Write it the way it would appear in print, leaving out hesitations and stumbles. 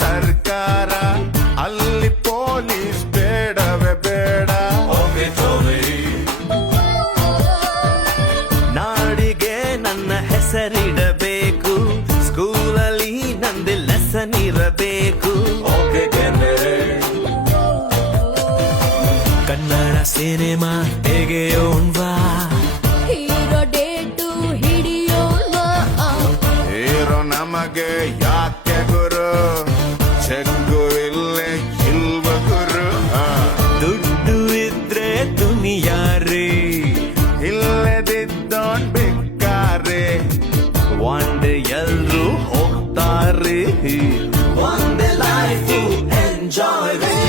ಸರ್ಕಾರ ಅಲ್ಲಿ ಪೊಲೀಸ್ ಬೇಡವೇ ಬೇಡ. ನಾಡಿಗೆ ನನ್ನ ಹೆಸರಿಡಬೇಕು, ಸ್ಕೂಲಲ್ಲಿ ನಂದು ಲೆಸನ್ ಇರಬೇಕು. ಕನ್ನಡ ಸಿನಿಮಾ ತೆಗೆಯೋಣ್ವಾ, ಹೀರೋ ಡೇಟು ಹಿಡಿಯೋಣ. ಹೀರೋ ನಮಗೆ ಯಾಕೆ ಗುರು, ಚೆಕ್ಕು ಇಲ್ಲೇ ಇಲ್ವ ಗುರು. ದುಡ್ಡು ಇದ್ರೆ ದುನಿಯಾರಿ, ಇಲ್ಲದಿದ್ದೋನ್ ಬಿಕ್ಕಾರೆ. ಒಂದೇ ಎಲ್ರು ಹೋಗ್ತಾರೆ, ಒಂದೇ ಲೈಫ್ ಎಂಜಾಯ್.